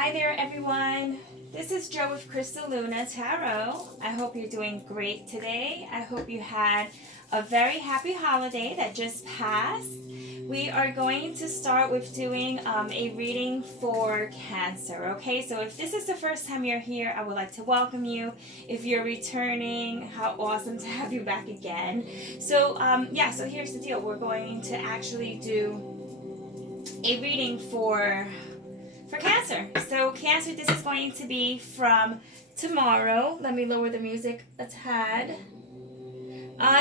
Hi there, everyone. This is Jo with Crystal Luna Tarot. I hope you're doing great today. I hope you had a very happy holiday that just passed. We are going to start with doing a reading for Cancer, okay? So if this is the first time you're here, I would like to welcome you. If you're returning, how awesome to have you back again. So so here's the deal. We're going to actually do a reading for Cancer. So Cancer, this is going to be from tomorrow. Let me lower the music a tad.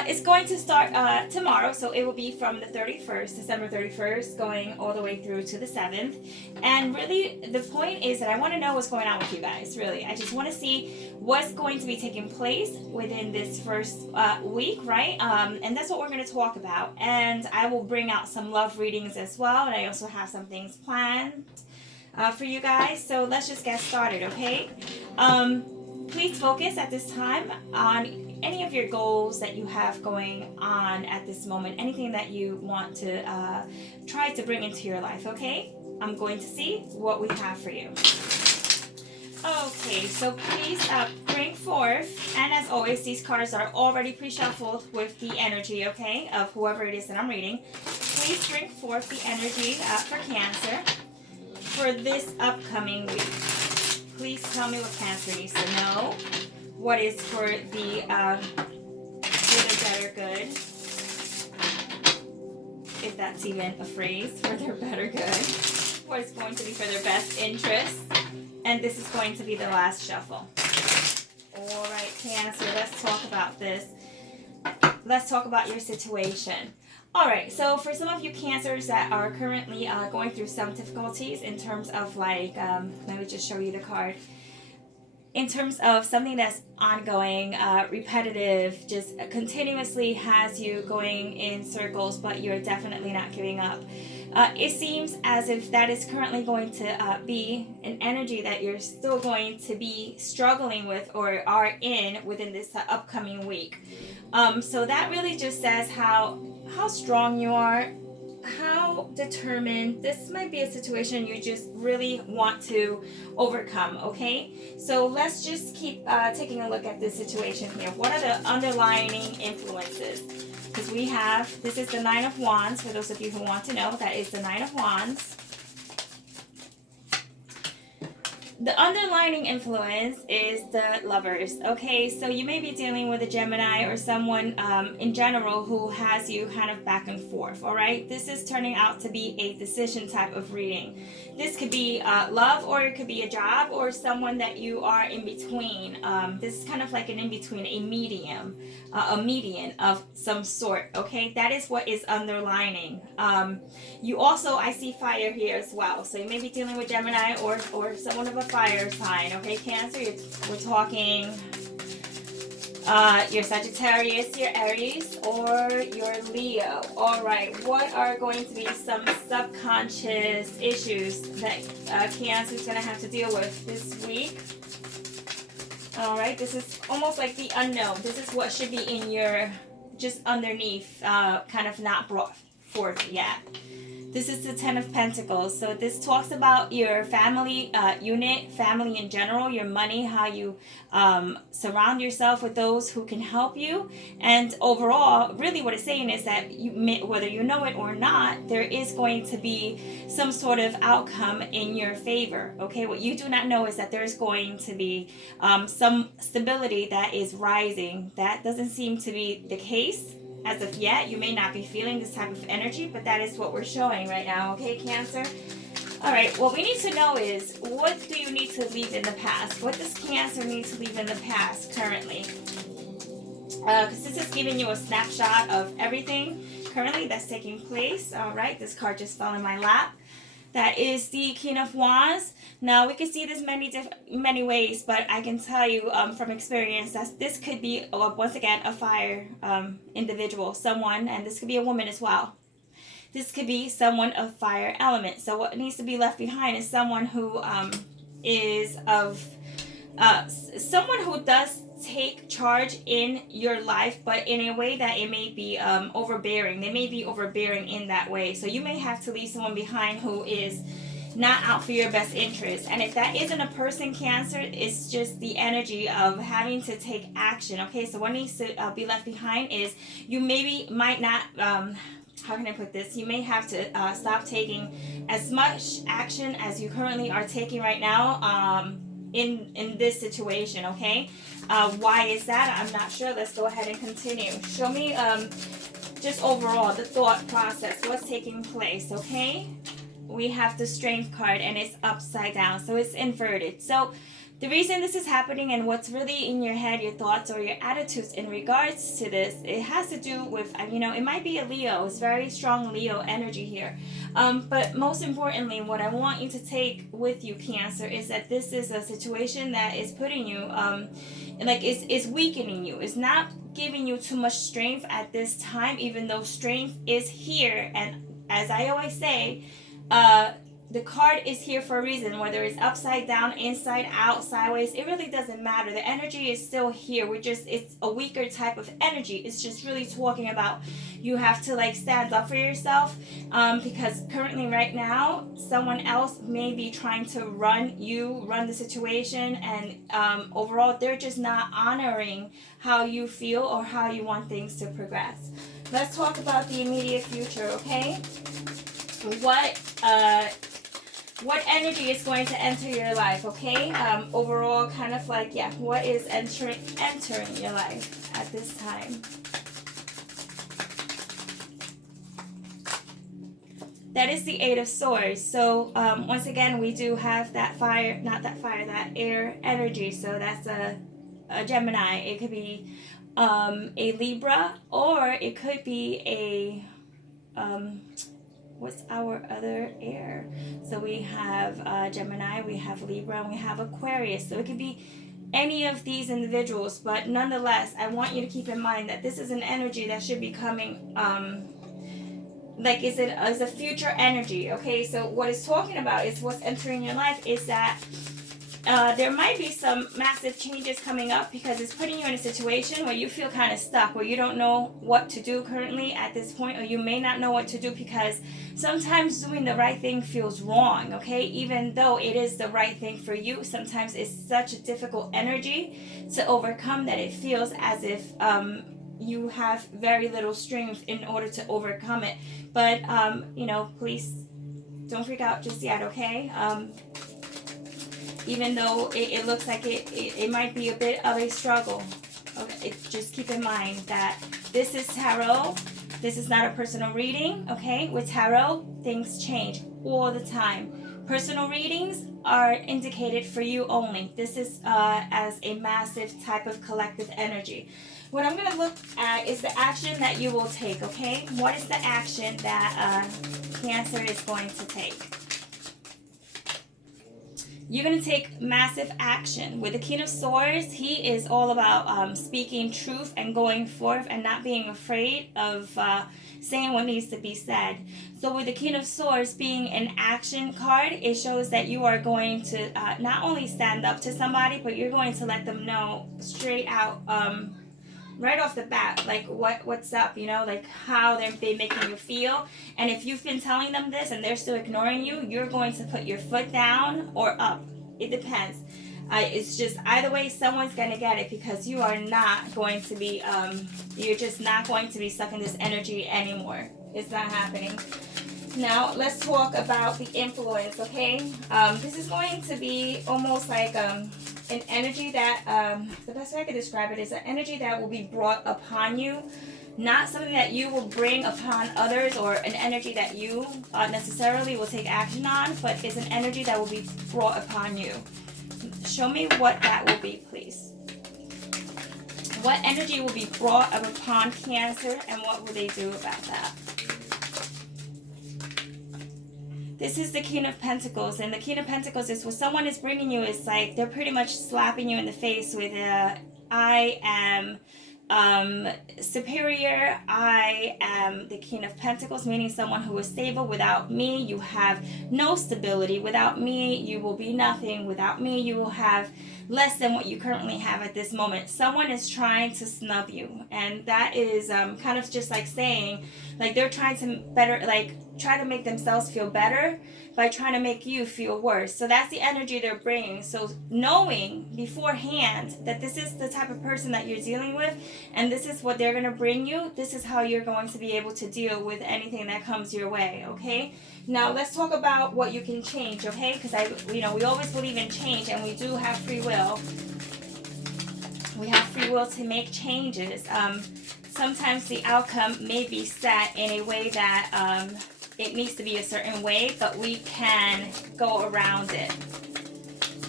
It's going to start tomorrow, so it will be from the 31st, December 31st, going all the way through to the 7th. And really, the point is that I want to know what's going on with you guys, really. I just want to see what's going to be taking place within this first week, right? And that's what we're going to talk about. And I will bring out some love readings as well, and I also have some things planned for you guys. So let's just get started, okay? Please focus at this time on any of your goals that you have going on at this moment, anything that you want to try to bring into your life, okay? I'm going to see what we have for you. Okay, so please bring forth, and as always, these cards are already pre-shuffled with the energy, okay, of whoever it is that I'm reading. Please bring forth the energy for Cancer for this upcoming week. Please tell me what Cancer needs to know. What is for the better good, if that's even a phrase, for their better good. What is going to be for their best interest. And this is going to be the last shuffle. All right, Cancer, let's talk about this. Let's talk about your situation. All right, so for some of you Cancers that are currently going through some difficulties in terms of let me just show you the card. In terms of something that's ongoing, repetitive, just continuously has you going in circles, but you're definitely not giving up. It seems as if that is currently going to be an energy that you're still going to be struggling with or are in within this upcoming week. So that really just says how strong you are, how determined. This might be a situation you just really want to overcome, okay? So let's just keep taking a look at this situation here. What are the underlying influences? Because we have, this is the Nine of Wands, for those of you who want to know, that is the Nine of Wands. The underlying influence is the Lovers, okay? So you may be dealing with a Gemini or someone in general who has you kind of back and forth, all right? This is turning out to be a decision type of reading. This could be love, or it could be a job, or someone that you are in between. This is kind of like an in-between, a medium, a median of some sort, okay? That is what is underlining. You also, I see fire here as well. So you may be dealing with Gemini or someone of a fire sign, okay, Cancer? We're talking your Sagittarius, your Aries, or your Leo. All right, what are going to be some subconscious issues that Cancer is going to have to deal with this week? All right, this is almost like the unknown. This is what should be in your, just underneath, kind of not brought forth yet. This is the Ten of Pentacles. So this talks about your family unit, family in general, your money, how you surround yourself with those who can help you. And overall, really what it's saying is that whether you know it or not, there is going to be some sort of outcome in your favor. Okay, what you do not know is that there's going to be some stability that is rising. That doesn't seem to be the case as of yet. You may not be feeling this type of energy, but that is what we're showing right now, okay, Cancer? All right, what we need to know is, what do you need to leave in the past? What does Cancer need to leave in the past currently? Because this is giving you a snapshot of everything currently that's taking place. All right, this card just fell in my lap. That is the King of Wands. Now, we can see this many ways, but I can tell you from experience that this could be, once again, a fire individual, someone, and this could be a woman as well. This could be someone of fire element. So what needs to be left behind is someone who is of, someone who does take charge in your life, but in a way that it may be overbearing. They may be overbearing in that way. So you may have to leave someone behind who is not out for your best interest. And if that isn't a person, Cancer, it's just the energy of having to take action. Okay, so what needs to be left behind is you might not, how can I put this? You may have to stop taking as much action as you currently are taking right now in this situation, okay? Why is that? I'm not sure. Let's go ahead and continue. Show me just overall the thought process, what's taking place, okay? We have the Strength card and it's upside down, so it's inverted. So the reason this is happening and what's really in your head, your thoughts or your attitudes in regards to this, it has to do with, it might be a Leo. It's very strong Leo energy here. But most importantly, what I want you to take with you, Cancer, is that this is a situation that is putting you, is weakening you. It's not giving you too much strength at this time, even though strength is here. And as I always say, the card is here for a reason, whether it's upside down, inside out, sideways, it really doesn't matter. The energy is still here. It's a weaker type of energy. It's just really talking about you have to stand up for yourself, because currently right now, someone else may be trying to run the situation, and overall, they're just not honoring how you feel or how you want things to progress. Let's talk about the immediate future, okay? What energy is going to enter your life, okay? Overall, kind of what is entering your life at this time? That is the Eight of Swords. So once again, we do have that that air energy. So that's a Gemini. It could be a Libra, or it could be a what's our other air? So we have Gemini, we have Libra, and we have Aquarius. So it could be any of these individuals, but nonetheless, I want you to keep in mind that this is an energy that should be coming, is a future energy, okay? So what it's talking about is what's entering your life is that there might be some massive changes coming up, because it's putting you in a situation where you feel kind of stuck, where you don't know what to do currently at this point, or you may not know what to do because sometimes doing the right thing feels wrong, okay? Even though it is the right thing for you, sometimes it's such a difficult energy to overcome that it feels as if you have very little strength in order to overcome it. But, please don't freak out just yet, okay? Even though it looks like it might be a bit of a struggle. Okay, just keep in mind that this is tarot. This is not a personal reading, okay? With tarot, things change all the time. Personal readings are indicated for you only. This is as a massive type of collective energy. What I'm going to look at is the action that you will take, okay? What is the action that Cancer is going to take? You're going to take massive action. With the King of Swords, he is all about speaking truth and going forth and not being afraid of saying what needs to be said. So with the King of Swords being an action card, it shows that you are going to not only stand up to somebody, but you're going to let them know straight out, right off the bat, what's up, how they're making you feel. And if you've been telling them this and they're still ignoring you, you're going to put your foot down or up. It depends. It's just either way, someone's going to get it, because you are not going to be, you're just not going to be stuck in this energy anymore. It's not happening. Now, let's talk about the influence, okay? This is going to be almost like an energy that, the best way I could describe it is an energy that will be brought upon you, not something that you will bring upon others, or an energy that you necessarily will take action on, but it's an energy that will be brought upon you. Show me what that will be, please. What energy will be brought up upon Cancer, and what will they do about that? This is the King of Pentacles, and the King of Pentacles is what someone is bringing you is like they're pretty much slapping you in the face with I am superior, I am the King of Pentacles, meaning someone who is stable. Without me, you have no stability. Without me, you will be nothing. Without me, you will have less than what you currently have at this moment. Someone is trying to snub you, and that is kind of just like saying, like they're trying to better, like try to make themselves feel better by trying to make you feel worse. So that's the energy they're bringing. So knowing beforehand that this is the type of person that you're dealing with and this is what they're going to bring you, this is how you're going to be able to deal with anything that comes your way, okay? Now let's talk about what you can change, okay? Because we always believe in change, and we do have free will. We have free will to make changes. Sometimes the outcome may be set in a way that it needs to be a certain way, but we can go around it.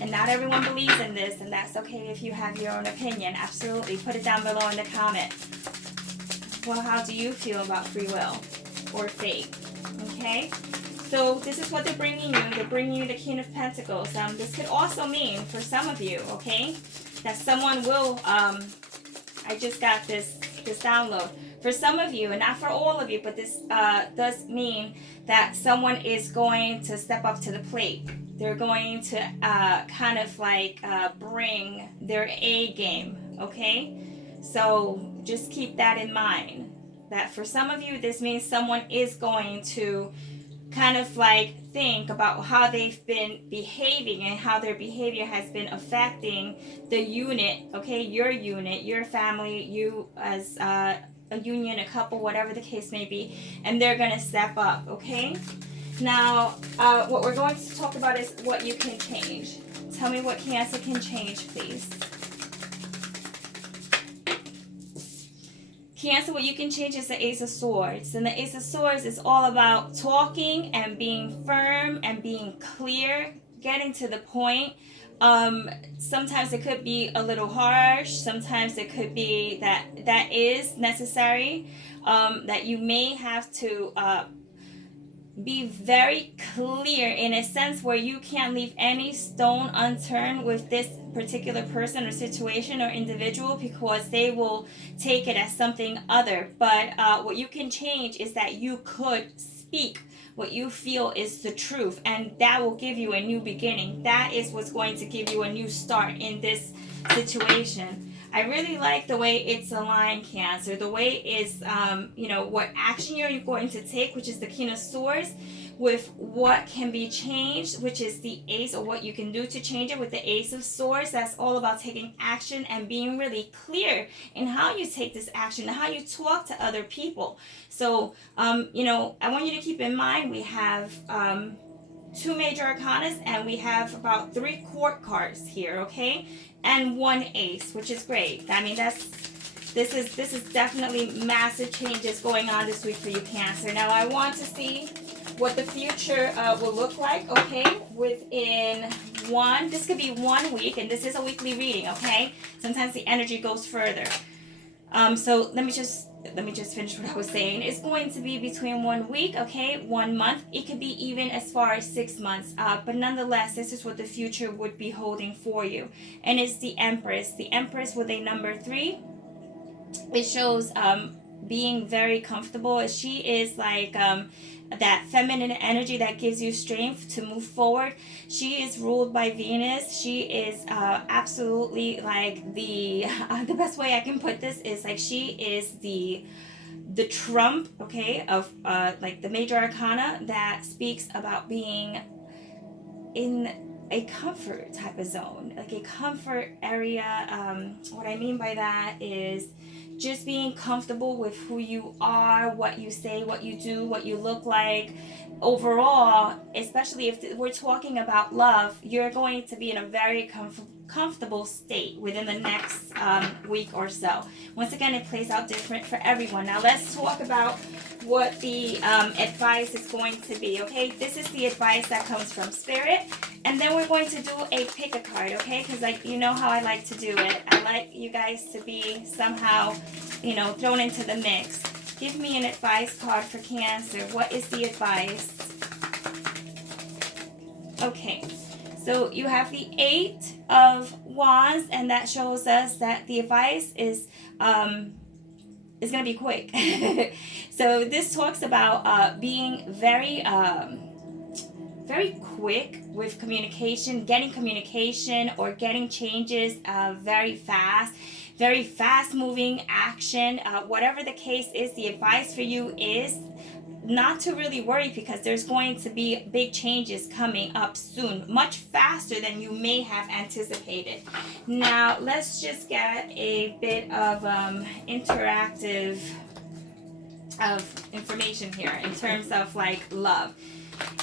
And not everyone believes in this, and that's okay if you have your own opinion. Absolutely. Put it down below in the comments. Well, how do you feel about free will or fate? Okay? So this is what they're bringing you. They're bringing you the King of Pentacles. This could also mean, for some of you, okay, that someone will, I just got this download. For some of you, and not for all of you, but this does mean that someone is going to step up to the plate. They're going to kind of like bring their A game, okay? So just keep that in mind. That for some of you, this means someone is going to kind of like think about how they've been behaving and how their behavior has been affecting the unit, okay? Your family, you as a union, a couple, whatever the case may be, and they're going to step up, okay? Now, what we're going to talk about is what you can change. Tell me what Cancer can change, please. Cancer, what you can change is the Ace of Swords. And the Ace of Swords is all about talking and being firm and being clear, getting to the point. Sometimes it could be a little harsh. Sometimes it could be that is necessary. That you may have to be very clear in a sense where you can't leave any stone unturned with this particular person or situation or individual, because they will take it as something other. But what you can change is that you could speak what you feel is the truth, and that will give you a new beginning. That is what's going to give you a new start in this situation. I really like the way it's aligned, Cancer. The way it's, what action you're going to take, which is the King of Swords, with what can be changed, which is the Ace, or what you can do to change it with the Ace of Swords. That's all about taking action and being really clear in how you take this action and how you talk to other people. So, I want you to keep in mind we have 2 major arcanas, and we have about 3 court cards here, okay, and 1 ace, which is great. I mean, this is definitely massive changes going on this week for you, Cancer. Now I want to see what the future will look like, okay, within this could be 1 week, and this is a weekly reading, okay. Sometimes the energy goes further. So let me just finish what I was saying. It's going to be between 1 week, okay, 1 month. It could be even as far as 6 months. But nonetheless, this is what the future would be holding for you. And it's the Empress. The Empress with a number 3. It shows being very comfortable. She is like that feminine energy that gives you strength to move forward. She is ruled by Venus. She is absolutely like the best way I can put this is like she is the trump, okay, of like the major arcana that speaks about being in a comfort type of zone, like a comfort area. What I mean by that is just being comfortable with who you are, what you say, what you do, what you look like. Overall, especially if we're talking about love, you're going to be in a very comfortable state within the next week or so. Once again, it plays out different for everyone. Now let's talk about what the advice is going to be, okay? This is the advice that comes from Spirit. And then we're going to do a pick a card, okay? Because you know how I like to do it. I like you guys to be somehow, thrown into the mix. Give me an advice card for Cancer. What is the advice? Okay, so you have the 8 of Wands, and that shows us that the advice is going to be quick. So this talks about being very quick with communication, getting communication or getting changes very fast moving action. Whatever the case is, the advice for you is not to really worry, because there's going to be big changes coming up soon, much faster than you may have anticipated. Now, let's just get a bit of interactive information here in terms of like love.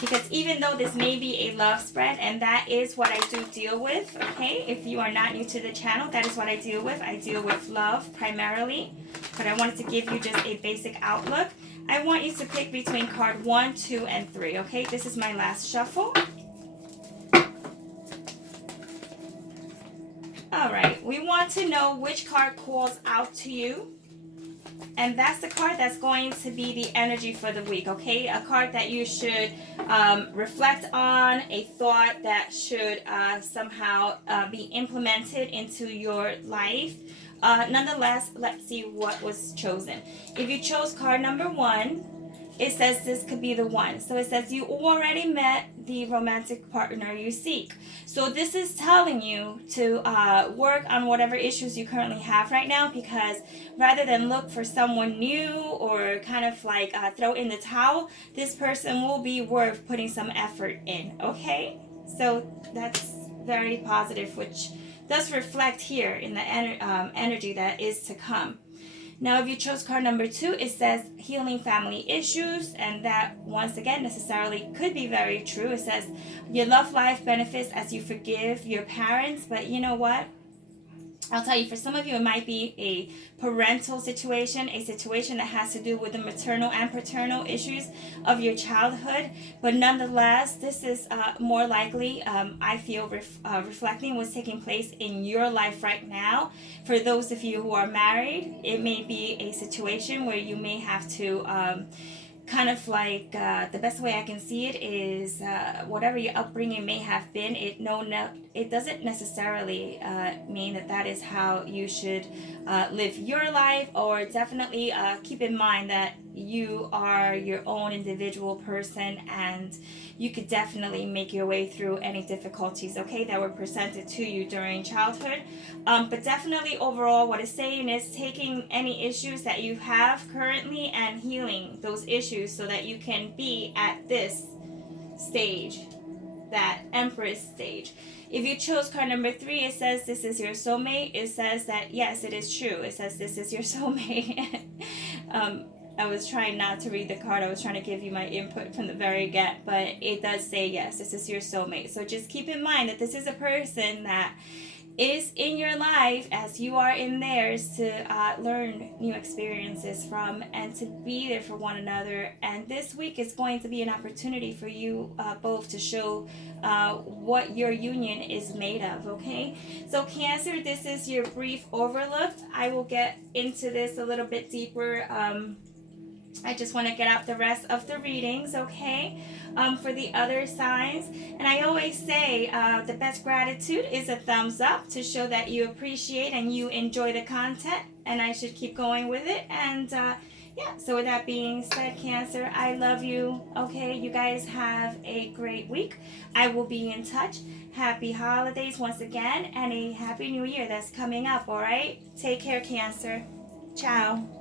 Because even though this may be a love spread, and that is what I do deal with, okay? If you are not new to the channel, that is what I deal with. I deal with love primarily, but I wanted to give you just a basic outlook. I want you to pick between card 1, 2, and 3, okay? This is my last shuffle. All right, we want to know which card calls out to you. And that's the card that's going to be the energy for the week, okay? A card that you should reflect on, a thought that should somehow be implemented into your life. Nonetheless, let's see what was chosen. If you chose card number 1, it says this could be the one. So it says you already met the romantic partner you seek. So this is telling you to work on whatever issues you currently have right now, because rather than look for someone new or kind of like throw in the towel, this person will be worth putting some effort in, okay? So that's very positive, which does reflect here in the energy that is to come. Now, if you chose card number 2, it says healing family issues, and that once again necessarily could be very true. It says your love life benefits as you forgive your parents, but you know what? I'll tell you, for some of you, it might be a parental situation, a situation that has to do with the maternal and paternal issues of your childhood. But nonetheless, this is more likely, I feel, reflecting what's taking place in your life right now. For those of you who are married, it may be a situation where you may have to kind of like, the best way I can see it is whatever your upbringing may have been, it doesn't necessarily mean that that is how you should live your life, or definitely keep in mind that you are your own individual person, and you could definitely make your way through any difficulties, okay, that were presented to you during childhood. But definitely overall, what it's saying is taking any issues that you have currently and healing those issues so that you can be at this stage, that Empress stage. If you chose card number 3, it says this is your soulmate. It says that, yes, it is true. It says this is your soulmate. I was trying not to read the card. I was trying to give you my input from the very get, but it does say, yes, this is your soulmate. So just keep in mind that this is a person that is in your life as you are in theirs, to learn new experiences from and to be there for one another. And this week is going to be an opportunity for you both to show what your union is made of, okay? So Cancer, this is your brief overlook. I will get into this a little bit deeper. I just want to get out the rest of the readings, okay, for the other signs. And I always say the best gratitude is a thumbs up to show that you appreciate and you enjoy the content, and I should keep going with it. And yeah, so with that being said, Cancer, I love you, okay? You guys have a great week. I will be in touch. Happy holidays once again, and a happy new year that's coming up, all right? Take care, Cancer. Ciao.